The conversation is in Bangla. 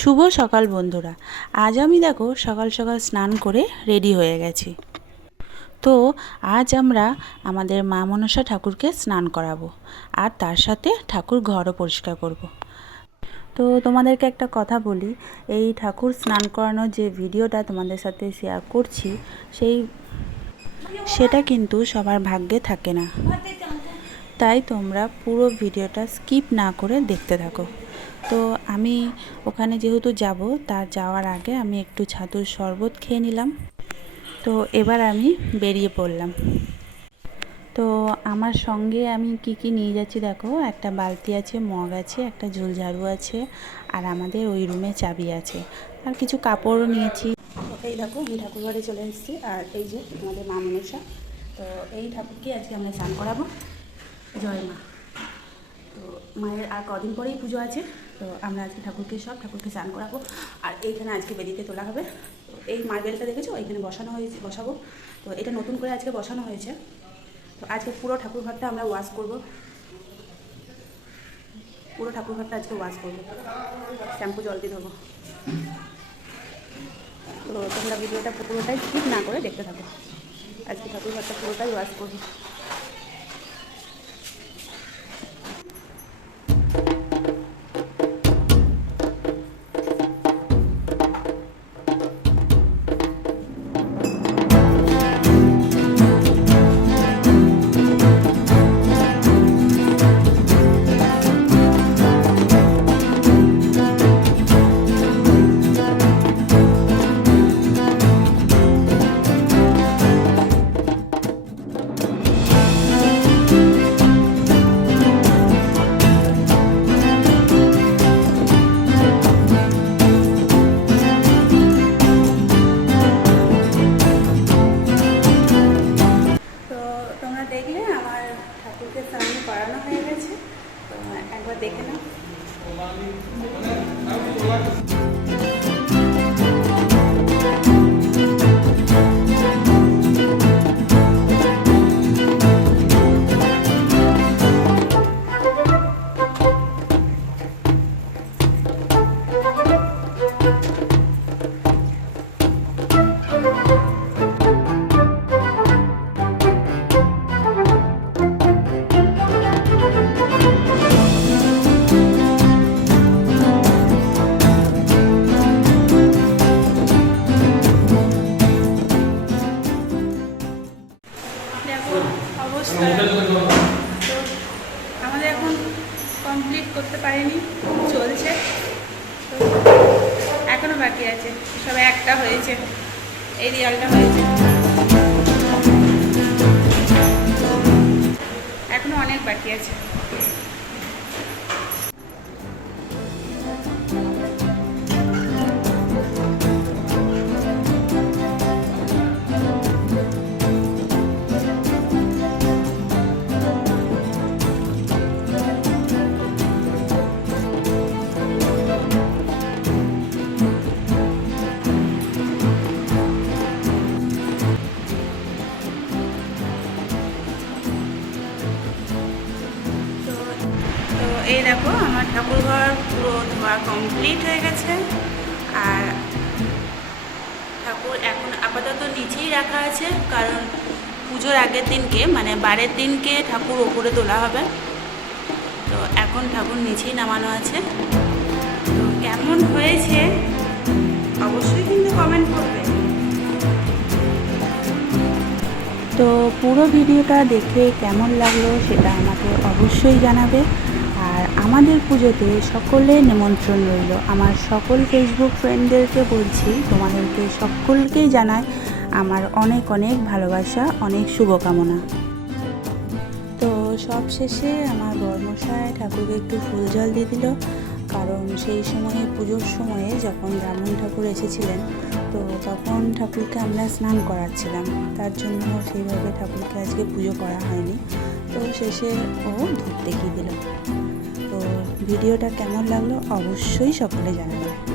শুভ সকাল বন্ধুরা। আজ আমি দেখো সকাল সকাল স্নান করে রেডি হয়ে গেছি। তো আজ আমরা আমাদের মা মনসা ঠাকুরকে স্নান করাবো, আর তার সাথে ঠাকুর ঘরও পরিষ্কার করব। তো তোমাদেরকে একটা কথা বলি, এই ঠাকুর স্নান করানোর যে ভিডিওটা তোমাদের সাথে শেয়ার করছি সেটা কিন্তু সবার ভাগ্যে থাকে না, তাই তোমরা পুরো ভিডিওটা স্কিপ না করে দেখতে থাকো। তো আমি ওখানে যেহেতু যাব, তার যাওয়ার আগে আমি একটু ছাতুর শরবত খেয়ে নিলাম। তো এবার আমি বেরিয়ে পড়লাম। তো আমার সঙ্গে আমি কি নিয়ে যাচ্ছি দেখো, একটা বালতি আছে, মগ আছে, একটা ঝুল ঝাড়ু আছে, আর আমাদের ওই রুমে চাবি আছে, আর কিছু কাপড়ও নিয়েছি। এই দেখো আমি ঠাকুর ঘরে চলে এসেছি, আর এই যে আমাদের মা মনসা। তো এই ঠাকুরকে আজকে আমরা স্নান করাবো। জয় মা। তো মায়ের আর কদিন পরেই পুজো আছে, তো আমরা আজকে ঠাকুরকে স্নান করাবো। আর এইখানে আজকে বেদিতে তোলা হবে। তো এই মার্বেলটা দেখেছো, এইখানে বসাবো। তো এটা নতুন করে আজকে বসানো হয়েছে। তো আজকে পুরো ঠাকুর ঘরটা আমরা ওয়াশ করব। শ্যাম্পু জল দিয়ে দেবো। তো তোমরা ভিডিওটা পুরোটাই স্কিপ না করে দেখতে থাকো। আজকে ঠাকুর ঘরটা পুরোটাই ওয়াশ করবো। দেখলে আমার ঠাকুরকে স্নান করানো হয়ে গেছে। তো একবার দেখে নাও। অবস্থা তো আমাদের এখন কমপ্লিট করতে পারিনি, চলছে। তো এখনো বাকি আছে, সবে একটা হয়েছে, এই রিয়ালটা হয়েছে, এখনো অনেক বাকি আছে। এই দেখো আমার ঠাকুরঘর পুরো ধোয়া কমপ্লিট হয়ে গেছে। আর ঠাকুর এখন আপাতত নিচেই রাখা আছে, কারণ পুজোর আগের দিনকে মানে বারের দিনকে ঠাকুর ওপরে তোলা হবে। তো এখন ঠাকুর নিচেই নামানো আছে। তো কেমন হয়েছে অবশ্যই কিন্তু কমেন্ট করবে। তো পুরো ভিডিওটা দেখে কেমন লাগলো সেটা আমাকে অবশ্যই জানাবে। আর আমাদের পুজোতে সকলের নিমন্ত্রণ রইল। আমার সকল ফেসবুক ফ্রেন্ডদেরকে বলছি, তোমাদেরকে সকলকেই জানাই আমার অনেক অনেক ভালোবাসা, অনেক শুভকামনা। তো সব শেষে আমার বর্মশাই ঠাকুরকে একটু ফুল জল দিয়ে দিল, কারণ সেই সময়ে পুজোর সময়ে যখন ব্রাহ্মণ ঠাকুর এসেছিলেন, তো তখন ঠাকুরকে আমরা স্নান করাচ্ছিলাম, তার জন্য সেইভাবে ঠাকুরকে আজকে পুজো করা হয়নি। তো শেষে ও ধূপ দেখিয়ে দিল। তো ভিডিওটা কেমন লাগলো অবশ্যই সকলে জানাবেন।